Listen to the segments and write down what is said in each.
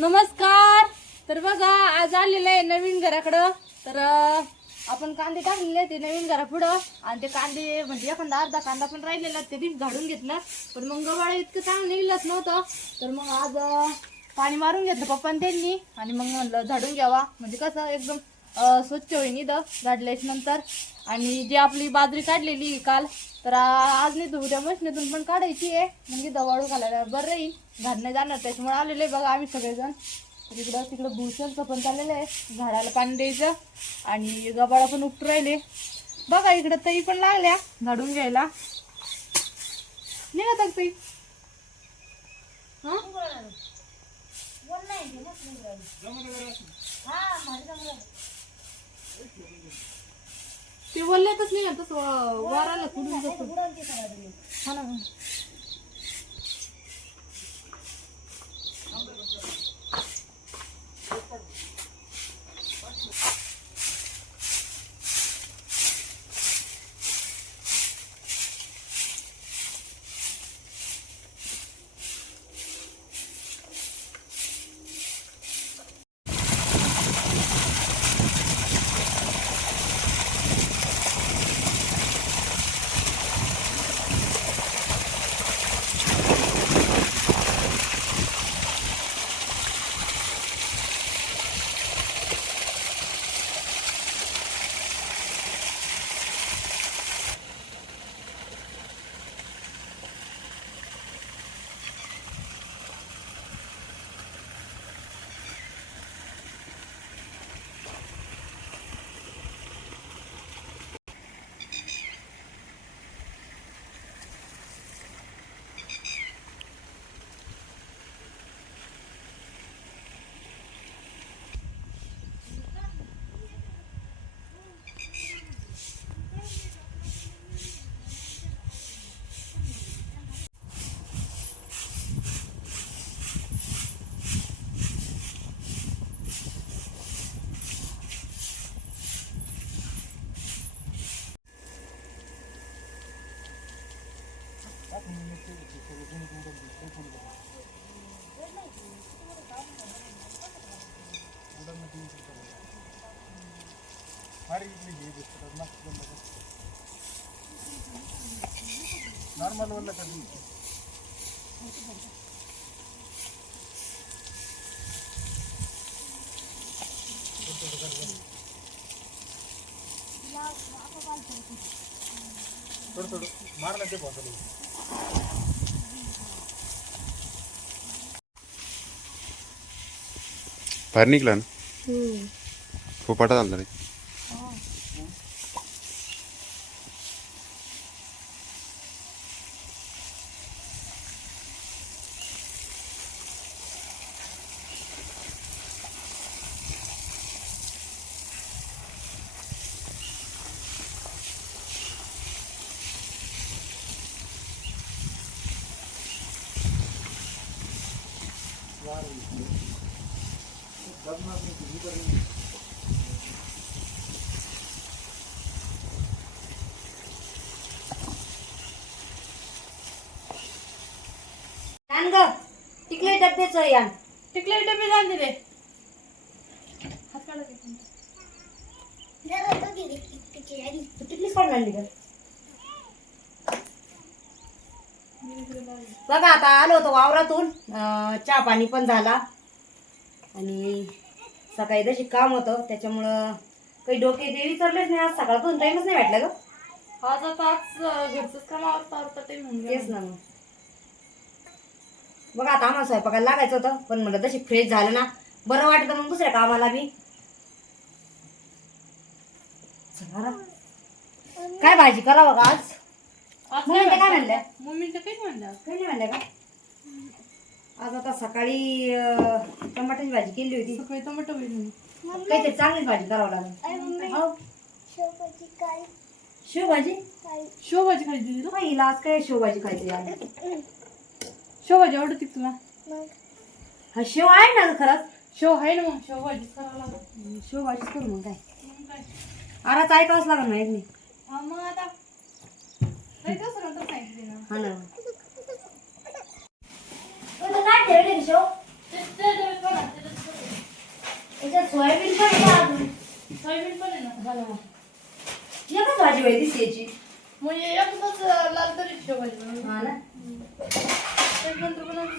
नमस्कार. तर बघा आज आलेलं आहे नवीन घराकडं. तर आपण कांदे टाकलेले ते नवीन घरापुढं आणि ते कांदे म्हणजे एखादा अर्धा कांदा पण राहिलेला ते बी झाडून घेतला. पण मग गव्हाळ इतकं चांगलं निघलंच नव्हतं. तर मग आज पाणी मारून घेतलं पप्पांनी त्यांनी आणि मग म्हणलं झाडून घ्यावा म्हणजे कसं एकदम स्वच्छ होईन इथं झाडल्याच्या नंतर. आणि जी आपली बाजरी काढलेली काल तर आज नाही तर उद्या मशनीतून पण काढायची आहे. मग इथं वाळू घालायला बरं राहील, घाण नाही जाणार. त्याच्यामुळे आलेले बघा आम्ही सगळेजण. इकडं तिकडं भूषणचं पण चाललेलं आहे, झाडाला पाणी द्यायचं आणि गबाळा पण उपटू राहिले बघा. इकडं तई पण लागल्या झाडून घ्यायला. निघत तई ते बोललेतच नाही तस वाराला सोडून जातो. हा ना. नॉर्मल वाला कर दी. थोडं थोडं मारला ते बॉटल बाहेर निघला ना फोपाटा झाला रे. टिकले डब्याचं यान टिकले डबे झाले रे. टिकलीच पण आणली का बघा. आता आलो होतो वावरातून, चहा पाणी पण झाला आणि सकाळी जशी काम होतं त्याच्यामुळं काही डोके देवी विचारलेच नाही. आज सकाळपासून टाइमच नाही भेटला ग. आज आता आज घरचंच काम आवडतं ते म्हणून तेच ना. मग बघा आता आम्हाला स्वयंपाकाला लागायचं होतं पण म्हणलं तशी फ्रेश झालं ना बरं वाटतं मग दुसऱ्या कामाला बी. काय भाजी करावं का आज? मम्मी काय म्हणल्या? मम्मीचं काही म्हणलं काही नाही म्हणल्या का? आज आता सकाळी टमाट्याची भाजी केली होती. सकाळी टोमॅटो होईल. काहीतरी चांगलीच भाजी करावं लागेल. हो शेवभाजी. शेवभाजी खायची तुला? हिला आज काय शेवभाजी खायची आहे. शेवभाजी आवडते तुला? हा शेव आहे ना खरंच. शेव आहे ना मग शेवभाजीच करावं लागेल. शेवभाजीच करू मग काय. मग काय आराच ऐकावंच लागेल ना एक नाही. हा मग आता सांगितले ना. हा ना. काय ठेवले शेव? ते त्याच्यात सोयाबीन पण आहे का अजून? सोयाबीन पण आहे ना. हा ना. एकच भाजी होय दिसते याची. म्हणजे एकदमच लाल तरी शेवभाजी बनवली. हा ना. एक नंतर बनवली.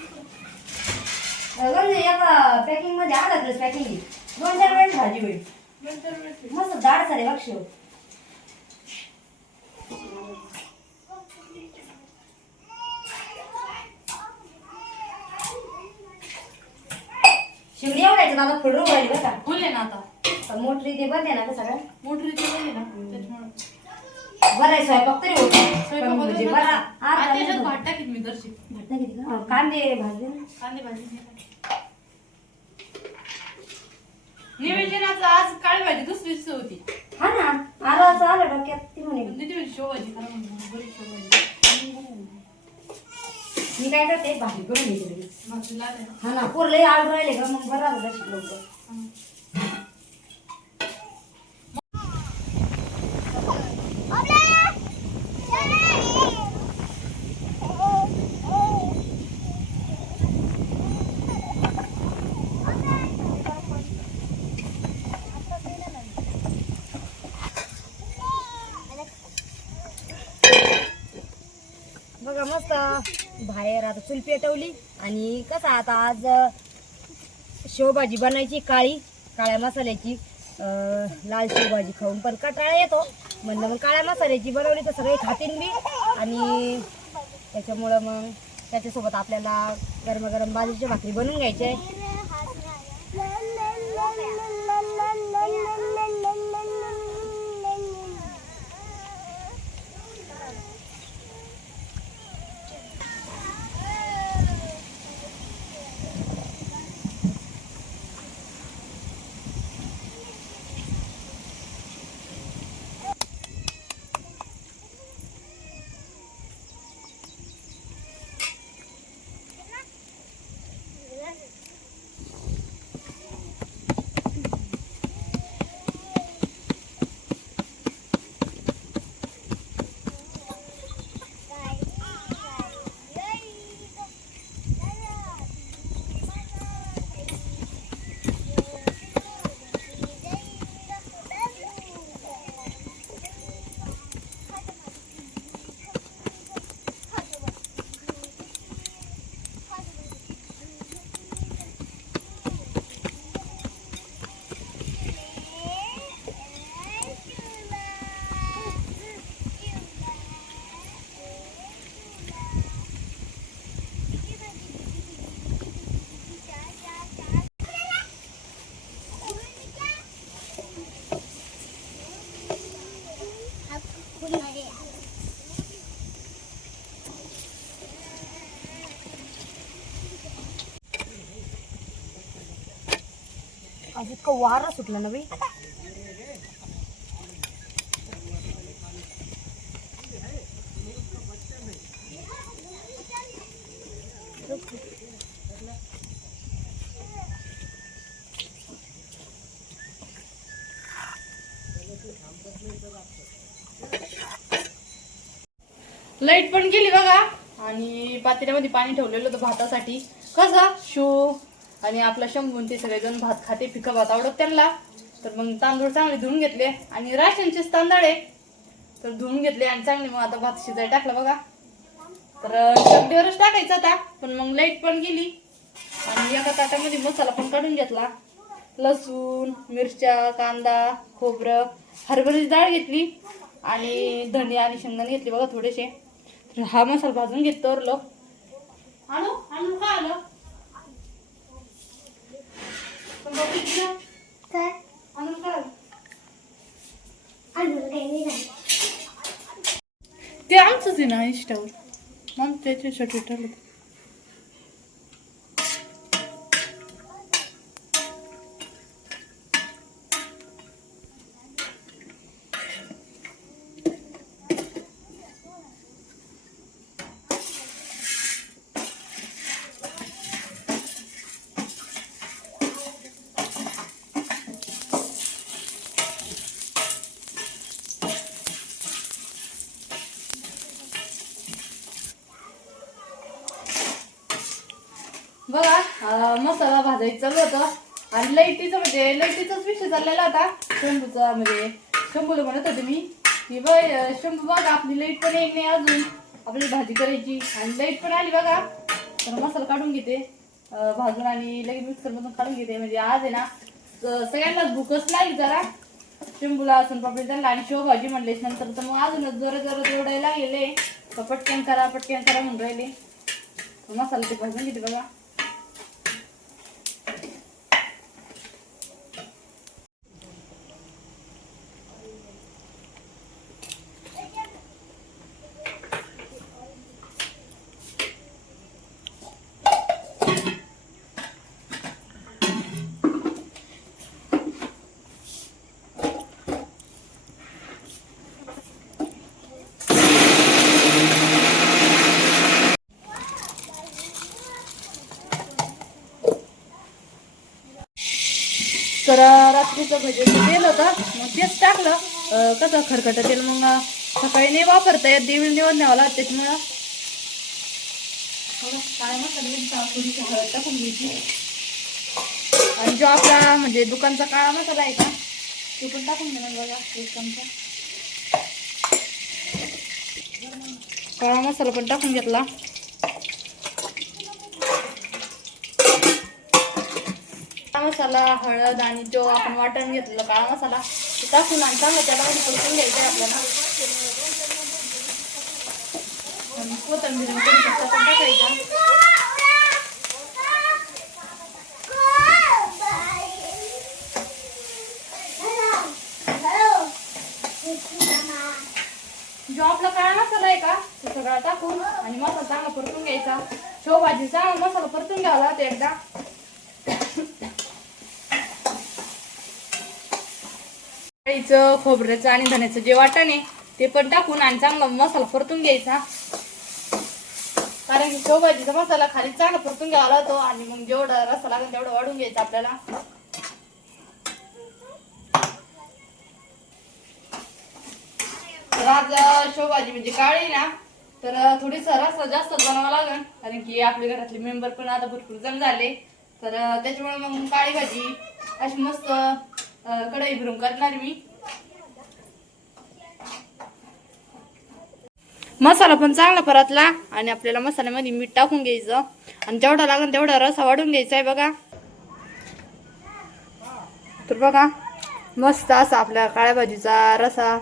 म्हणजे एका पॅकिंग मध्ये अर्धा किलो पॅकिंग आहे. 2-4 वेळेस भाजी होईल. नंतर मिळते. मस्त दाट सारे बघ शेव. शिवडी एवढ्याचं दादा फुडरू राहिली बरं का. फुल आहे ना आता. पण मोटरी ते बंद आहे ना ग सगळं. मोटरी ते आहे ना त्याच्यामुळे. बरं आहे स्वयंपाक तरी होतो. स्वयंपाक पण म्हणजे होतो बरा ना. अर्धा आणि त्याच्यात तास भात टाकीत मी दर्शी. भात नाही किती का? कांदे भाजले ना. कांदे भाजी निवेदनाचं आज काळी भाजी दुसरीच होती. हा ना आलं डोक्यात ती म्हणे पण तिथे शेवभाजी करा म्हणून बरीच शेवभाजी. मी काय करते भाजी करून घ्यायची लगेच. भाजी लागेल. हा ना पोर लय आवड राहिले का मग बरं झालं शिकलो होतं. बघा मस्त बाहेर आता चूल पेटवली आणि कसं आता आज शेवभाजी बनायची काळ्या मसाल्याची. लाल शेवभाजी खाऊन पण कंटाळा येतो म्हणलं मग काळ्या मसाल्याची बनवली तर सगळे खातील बी आणि त्याच्यामुळं मग त्याच्यासोबत आपल्याला गरम बाजरीची भाकरी बनवून घ्यायची आहे. आज इतकं वारं सुटलं ना बाई. लाईट पण गेली बघा आणि पातेल्यामध्ये पाणी ठेवलेलं होतं भातासाठी. कसं शो आणि आपला शंभून ते सगळेजण भात खाते, फिका भात आवडत त्यांना. तर मग तांदूळ चांगले धुवून घेतले आणि राशनचेच तांदूळ आहे तर धुवून घेतले आणि चांगले मग आता भात शिजायला टाकला बघा. तर शेगडीवरच टाकायचा आता पण मग लाईट पण गेली आणि एका ताटामध्ये मसाला पण काढून घेतला. लसूण, मिरच्या, कांदा, खोबरं, हरभऱ्याची डाळ घेतली आणि धणे आणि शेंगदाणे घेतले बघा थोडेसे. तर हा मसाला भाजून घेत तरलो. आणू आणू का आलं काय आणून का आलं? अजून काही नाही झालं. ते आमचंच आहे ना इंस्टावर मग त्याच्यासाठी ठरलं. बघा मसाला भाजायचं चालू होतं आणि लाईटीचं म्हणजे लाईटीचाच विषय चाललेला होता शंभूचा, म्हणजे शंभूला म्हणत होते मी की बघ शंभू बघ आपली लाईट पण येईल नाही अजून, आपली भाजी करायची. आणि लाईट पण आली बघा. तर मसाला काढून घेते भाजून आणि लगेच मिक्सर मधून काढून घेते. म्हणजे आज आहे ना सगळ्यांनाच भूकच लागली जरा, शंभूला सोनपापडी त्यांना आणि शेवभाजी म्हणले नंतर, तर मग अजूनच जरा जरा जोडायला लागलेले. पटकन करा म्हणून राहिले. मसाला ते भाजून घेते बघा. तर रात्रीचं म्हणजे तेल होतं मग तेच टाकलं. कसं खरकटं तेल मग सकाळी नाही वापरता येत, देवीला निवड न्यावं त्याच्यामुळं काय मसाला थोडीशी हळद टाकून घ्यायची. आणि जो आपला म्हणजे दुकानचा काळा मसाला आहे का ते पण टाकून घेणार बघा. एक चमचा काळा मसाला पण टाकून घेतला. मसाला हळद आणि जो आपण वाटण घेतलेला काळा मसाला ते टाकून आणि चांगलं त्याला परतून घ्यायचं आपल्याला. कोथिंबीर टाकायचा. जो आपला काळा मसाला आहे का तो सगळा टाकून आणि मसाला चांगला परतून घ्यायचा. शेवभाजीचा मसाला परतून घ्यावा ते एकदा. खोबऱ्याचं आणि धण्याचं जे वाटण आहे ते पण टाकून आणि चांगला मसाला परतून घ्यायचा. कारण की शेवभाजीचा मसाला खाली चांगला परतून घ्यावा लागतो आणि मग जेवढा रस्सा लागेल तेवढं वाढून घ्यायचा आपल्याला. तर आज शेवभाजी म्हणजे काळी ना तर थोडीसा रस्सा जास्त बनवावा लागेल कारण की आपल्या घरातले मेंबर पण आता भरपूर जण झाले. तर त्याच्यामुळे मग काळी भाजी अशी मस्त कढई भरून करणार मी. मसाला पण चांगला परतला आणि आपल्याला मसाल्यामध्ये मीठ टाकून घ्यायचं आणि जेवढा लागेल तेवढा रस्सा वाढून घ्यायचा आहे बघा. तर बघा मस्त असा आपल्या काळ्या भाजीचा रस्सा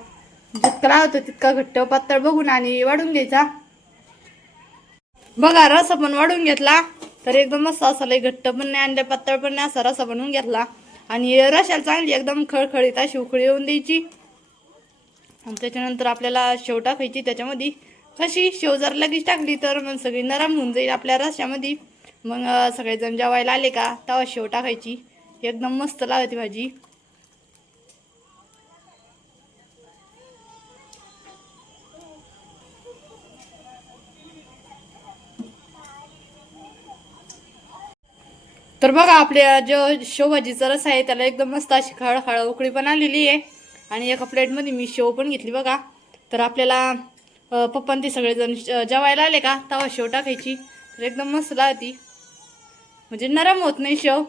जितका लागतो तितका घट्ट पातळ बघून आणि वाढून घ्यायचा. बघा रस्सा पण वाढून घेतला तर एकदम मस्त असा लय घट्ट पण नाही आणि पातळ पण नाही असा रस्सा बनवून घेतला. आणि रशाला चांगली एकदम खळखळीत अशी उकळी येऊन द्यायची. आणि त्याच्यानंतर आपल्याला शेव टाकायची त्याच्यामध्ये. कशी शेव जर लगेच टाकली तर मग सगळी नरम होऊन जाईल आपल्या रश्यामध्ये. मग सगळेजण जेवायला आले का तेव्हा शेव टाकायची. एकदम मस्त लागते भाजी. तर बघा आपल्या जो शेवभाजीचा रस आहे त्याला एकदम मस्त अशी खळखळ उकळी पण आलेली आहे. आणि एका प्लेटमध्ये मी शेव पण घेतली बघा. तर आपल्याला पप्पान ते सगळेजण जेवायला आले का तेव्हा शेव टाकायची. तर एकदम मस्त लागती म्हणजे नरम होत नाही शेव.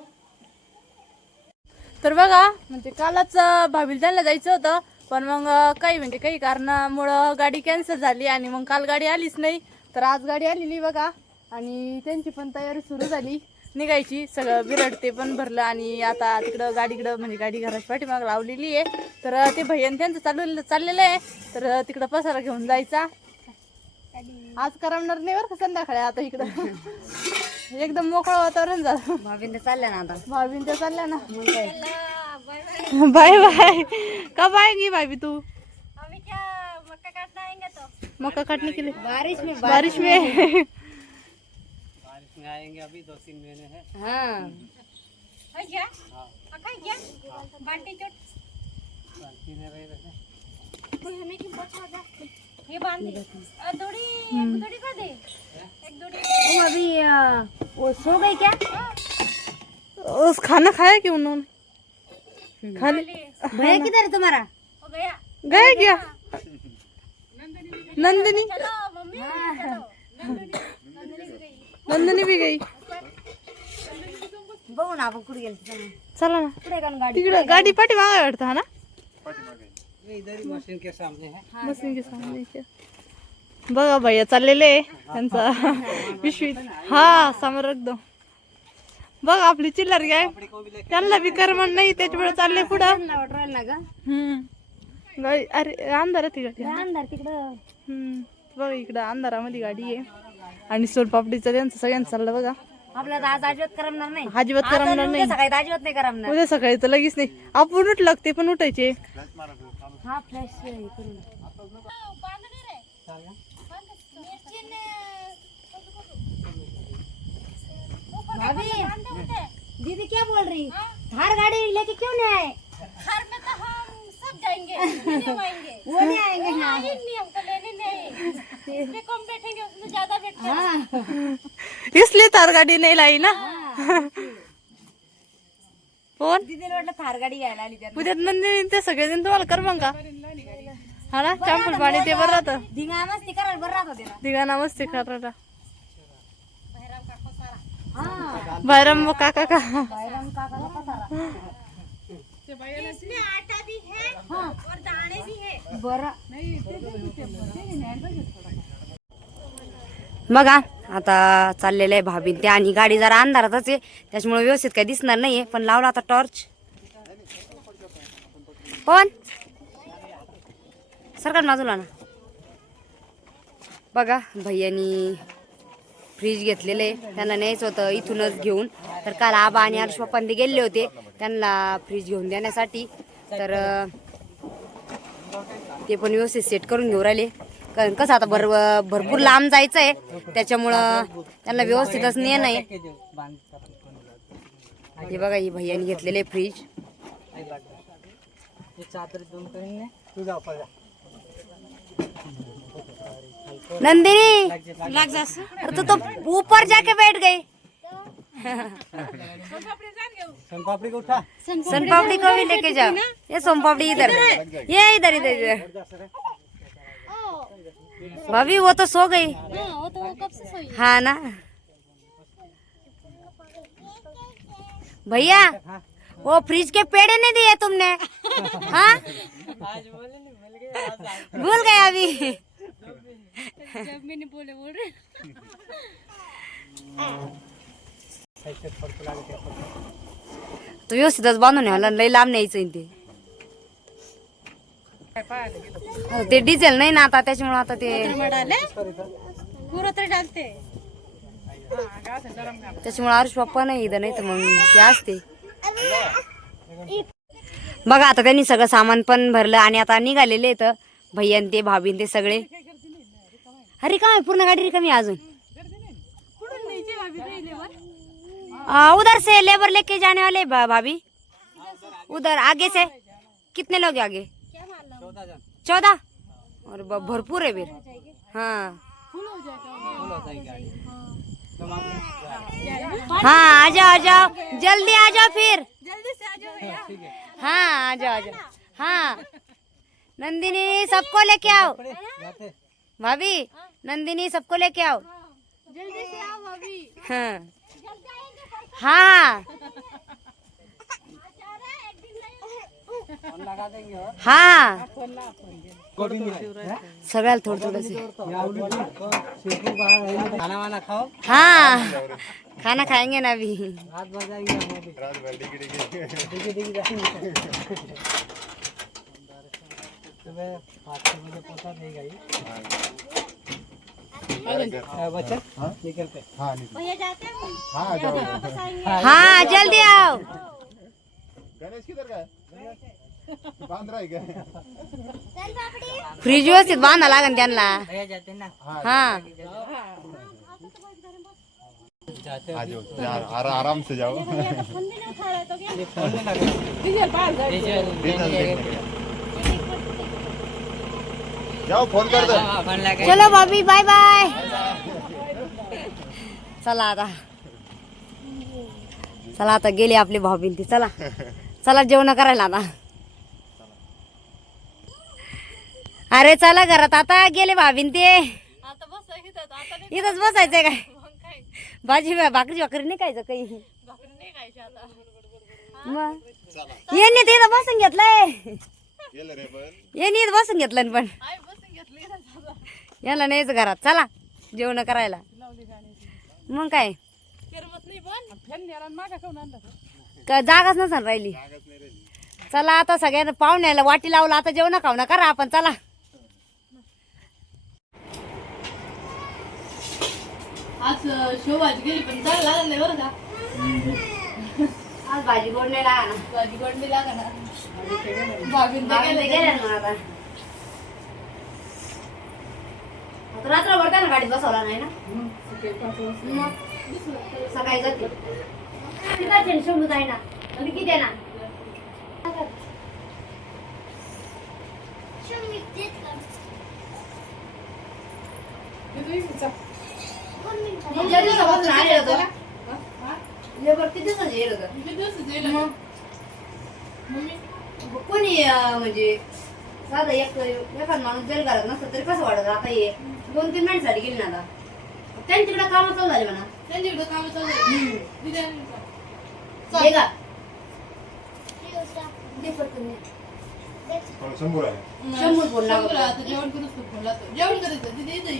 तर बघा म्हणजे कालच भाभीला त्यांना जायचं होतं पण मग काही कारणामुळं गाडी कॅन्सल झाली आणि मग काल गाडी आलीच नाही. तर आज गाडी आलेली बघा आणि त्यांची पण तयारी सुरू झाली निघायची. सगळं बिरड ते पण भरलं आणि आता तिकडं गाडीकडं म्हणजे गाडी घराच्या पाठीमाग लावलेली आहे. तर ते भैयान त्यांचं चाललेलं आहे. तर तिकडं पसारा घेऊन जायचा. आज करमणार नाही बरं का संध्याकाळी आता इकडं एकदम मोकळं वातावरण झालं. भाभीन चालल्या ना आता. भाभीन त्या चालल्या ना. Bye bye. कब आएगी भाभी तू? मक्का काटने के लिए बारिश में आएंगे अभी 2-3 महीने है। हाँ बाल्टी में रहेगा ये बांध दे थोड़ी कर दे एक दोड़ी। तुम अभी वो सो गई क्या? उस खाना खाया क्यों उन्होंने? खा ले। भैया किधर है तुम्हारा? हो गया गए क्या? नंदिनी चलो मम्मी चलो नंदिनी भी गई। बघू ना आपण कुठे गेलो चला ना कुठे का गाडी तिकडे गाडी पाठी मागे वाटतं हा ना ये इधर ही मशीन के सामने है। मशीनच्या सामने इथे. बघा भैया चाललेले त्यांचा पिशवीत हा समोर एकदम बघ आपली चिल्लर घ्या त्यांना बी करमण नाही त्याच्यामुळे चालले पुढं वाटरायला ना ग गाडी अरे अंधारात ती गाडी अंधार तिकडं बघा इकडं अंधारामध्ये गाडी आहे आणि सोनपापडीचं त्यांचं सगळ्यांचं चाललं बघा आपल्याला आज अजिबात करमणार नाही अजिबात करमणार नाही सकाळी अजिबात नाही करमणार उद्या सकाळी तर लगेच नाही आपण उठलं ते पण उठायचे हा फ्रेश करून भाभी दीदी क्या बोल रही थार गाड़ी लेके क्यों नहीं आए घर में तो हम सब जाएंगे नहीं आएंगे वो नहीं आएंगे हाँ नहीं हमको लेने नहीं इसमें कम बैठेंगे उसमें ज्यादा बैठते हैं हाँ इसलिए तार गाडी नाही लाई ना कोण दीदीला वाटलं थार गाडी घ्यायला आली त्यांना उद्या नंदिनी ते सगळेजण तुम्हाला कर मग का हा ना चॅम्पल पाणी ते बरं राहतं धिंगा मस्ती करायला बरं राहत होते ना दिघा मस्ती करायला हाँ बैरम काका का बैरम काका का पसारा इसमें आटा भी है और दाने भी है बरं बघा आता चाललेलं आहे भाभी ते आणि गाडी जरा अंधारातच आहे त्याच्यामुळे व्यवस्थित काही दिसणार नाहीये पण लावला आता टॉर्च पण सरकार बाजूला ना बघा भैयानी फ्रीज घेतलेलं आहे त्यांना न्यायचं होतं इथूनच घेऊन तर काल आबा आणि हर्ष पप्पा ते गेले होते त्यांना फ्रीज घेऊन देण्यासाठी तर ते पण व्यवस्थित सेट करून घेऊन राहिले कारण कसं आता भरपूर लांब जायचं आहे त्याच्यामुळं त्यांना व्यवस्थितच नेणं आहे हे बघा ही भैयानी घेतलेले फ्रीज ये चादर दोन करेंगे तू जाओ पर नंदिनी लग जा अरे तू तो ऊपर जाके बैठ गई सन पापड़ी को उठा सन पापड़ी को भी लेके जाओ ये सोन पापड़ी इधर ये इधर इधर इधर भाभी वो तो सो गई हाँ वो तो कब से सोई हाँ ना भैया वो फ्रिज के पेड़े नहीं दिए तुमने हाँ भूल गए अभी जब मैंने बोले बोल रहे ऐसे फड़फड़ा के तो व्यवस्थितच बांधून न्यायला लई लांब न्यायचं ते डिझेल नाही ना आता त्याच्यामुळे आता ते पूरा तर डालते त्याच्यामुळे आरुष पप्पा नाही इथं नाही तर मग ते असते बघा आता त्यांनी सगळं सामान पण भरलं आणि आता निघालेले आहेत भैया ते भाभी ते सगळे अरे रिकामी पूर्ण गाडी रिकामी अजून उधर से लेबर लेके जाने वाले भाभी उधर आगे से कितने लोग आगे 14 और भरपूर है फिर हाँ हाँ आ जाओ जल्दी आ जाओ फिर जल्दी से आ जाओ भैया हाँ आ जाओ हाँ नंदिनी सबको लेके आओ भाभी नंदिनी सबको लेके आओ जल्दी से आओ अभी हाँ हाँ लगा देंगे और हाँ गोभी में सगळ्याला थोडं थोडंसे खाना वाना खाओ हाँ खाना खाएंगे ना अभी रात भर जाएंगे हम अभी डिगी डिगी जाएंगे सुबह 5-6 बजे पहुंचा देगा ये बच्चा निकलते भैया जाते हैं वापस आएंगे हाँ जल्दी आओ गणेश किधर गए बांध रहा है क्या चल पापड़ी फ्रीज व्यवस्थित बांधा लागन त्यांना भैया जाते ना हाँ जाते आ जाओ यार आराम से जाओ भैया तो फोन भी नहीं उठा रहे तो क्या ये फोन में लगा डीजल जाओ फोन कर दो फोन लगा चलो भाभी बाय बाय चला आता गेले आपले भाभी ते चला चला जेवण करायला आता अरे चला घरात आता गेले भाभीन ते आता बस आता इथंच बसायचंय काय मग काय भाजी भाकरी नाही खायचं काही भाकरी नाही खायचे आता. मग यांनी तर इथं बसून घेतलंय, गेलं रे पण यांनी इथं बसून घेतलं पण आई बसून घेतली ना दादा. याला नाहीच घरात, चला जेवण करायला. मग काय करमत नाही पण फॅन नेला माझ्या खाऊन आणला का जागाच नसेल राहिली. जागाच नाही राहिली. चला आता सगळ्यांना पाहुण्याला वाटी लावला, आता जेवण खावणं करा आपण, चला. आज शेवभाजी गेली पण चांगलं लागलं नाही बरं का. आज भाजी गोड नाही लागणार. भाजी गोडली लागणार. भाभीन ते गेले गेले. ना आता. आता रात्रभर त्याला गाडीत बसवला नाही ना. मग सकाळी जाते तिकडचे शंभूत आहे ना, आणि किती आहे ना. ज्या दिवसापासून आले होतं लेबर किती दिवसाचे येत होतं. किती दिवस गेले मग? कोणी म्हणजे साधं एखाद माणूस बेल घरात नसतं तरी कसं वाटत. आता हे 2-3 मिनिटसाठी गेली ना, आता त्यांच्याकडे कामं चालू झाली म्हणा. त्यांच्याकडे काम चालू आहे. बिर्याणी हे का? दे पटकन दे. पण शंभर आहे. शंभर फोन लागत. शंभर आता जेवण करूच तो फोन लागतो. जेवण करायचं तिथे येते.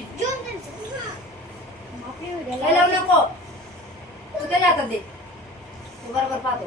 काय लावू नको, तू त्याच्या हातात दे, तू बरोबर पाहतो.